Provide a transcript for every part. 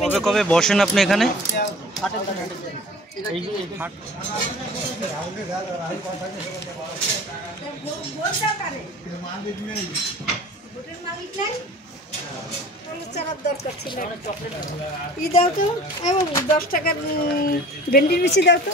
কবে কবে বসেন আপনি এখানে? দরকার ছিল ই দাও তো 10 টাকার ভেন্ডির বেশি দাও তো।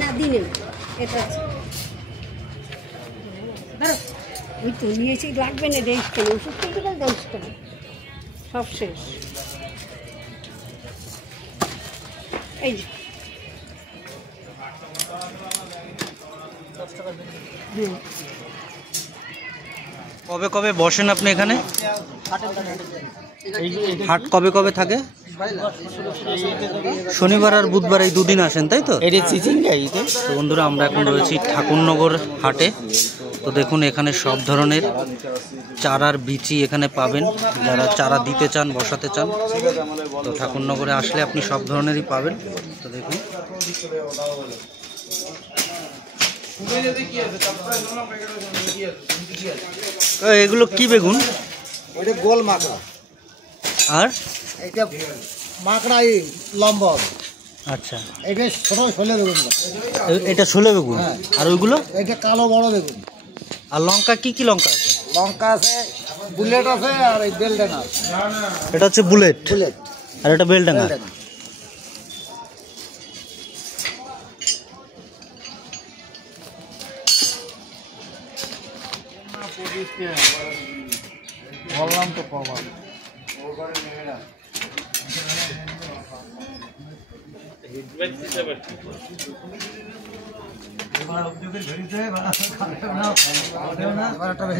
না দিনে এটা ধরো ওই তো নিয়েছি লাগবে না রেঞ্জ কেন ওষুধ কিনতে গেলে 10 টাকা সব শেষ। এই যে 10 টাকা। কবে কবে বসেন আপনি এখানে? হাট কবে কবে থাকে? শনিবার আর বুধবার, এই দুদিন আসেন তাই তো? তো বন্ধুরা, আমরা এখন রয়েছি ঠাকুরনগর হাটে। তো দেখুন, এখানে সব ধরনের চারার বিচি এখানে পাবেন, যারা চারা দিতে চান, বসাতে চান। তো ঠাকুরনগরে আসলে আপনি সব ধরনেরই পাবেন। তো দেখুন, এগুলো কি বেগুন? গোল মাকড়া, আর এটা মাকড়া লম্বা। আচ্ছা, এটা ছোট ছোলে বেগুন, এটা ছোলে বেগুন। আর ওইগুলো? এটা কালো বড় বেগুন। আর লঙ্কা কি কি লঙ্কা আছে? লঙ্কা আছে, বুলেট আছে, আর এই বেলডাঙা। এটা হচ্ছে বুলেট, বুলেট, আর এটা বেলডাঙা। বললাম তো কমাল।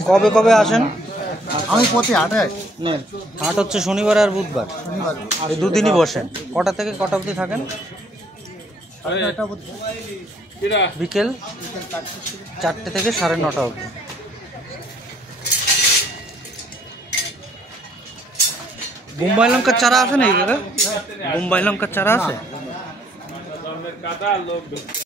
কবে কবে আসেন? আমি প্রতি হাটে। হাট হচ্ছে শনিবার আর বুধবার, এই দুদিনই বসেন। কটা থেকে কটা অবধি থাকেন? বিকেল 4টে থেকে 9:30 অবধি। বোম্বাই লঙ্কার চারা আছে না এই জায়গায়? বোম্বাই লঙ্কার চারা আছে?